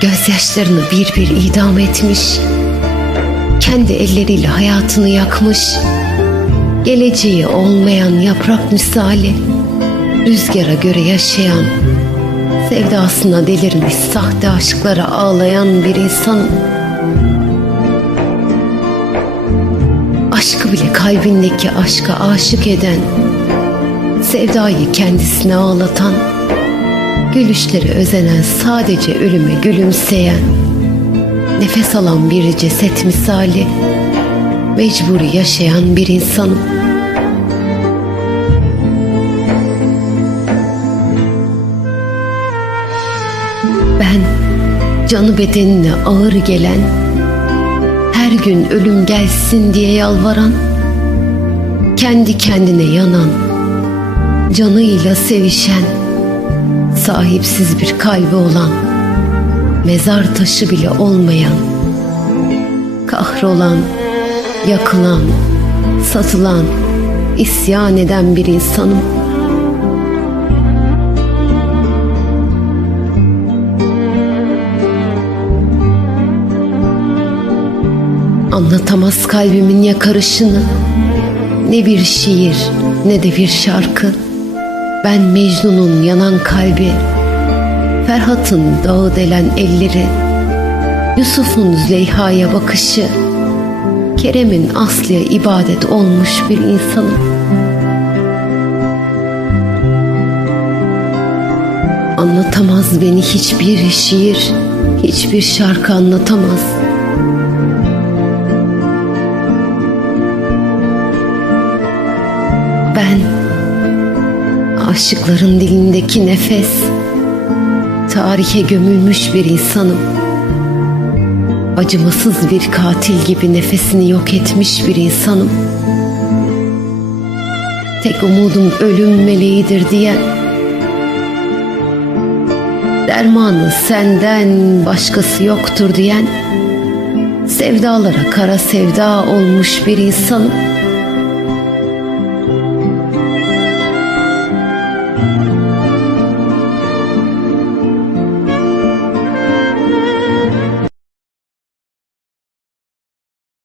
Gözyaşlarını bir bir idam etmiş. Kendi elleriyle hayatını yakmış. Geleceği olmayan yaprak misali. Rüzgara göre yaşayan, sevdasına delirmiş sahte aşklara ağlayan bir insan. Aşkı bile kalbindeki aşka aşık eden, sevdayı kendisine ağlatan, gülüşleri özenen sadece ölüme gülümseyen, nefes alan bir ceset misali, mecburi yaşayan bir insanım. Ben canı bedenine ağır gelen, her gün ölüm gelsin diye yalvaran, kendi kendine yanan, canıyla sevişen, sahipsiz bir kalbi olan, mezar taşı bile olmayan, kahrolan, yakılan, satılan, isyan eden bir insanım. Anlatamaz kalbimin yakarışını Ne bir şiir ne de bir şarkı Ben Mecnun'un yanan kalbi Ferhat'ın dağı delen elleri Yusuf'un Züleyha'ya bakışı Kerem'in Aslı'ya ibadet olmuş bir insanım Anlatamaz beni hiçbir şiir, hiçbir şarkı anlatamaz. Ben aşıkların dilindeki nefes, tarihe gömülmüş bir insanım. Acımasız bir katil gibi nefesini yok etmiş bir insanım. Tek umudum ölüm meleğidir diyen, dermanı senden başkası yoktur diyen, sevdalara kara sevda olmuş bir insanım.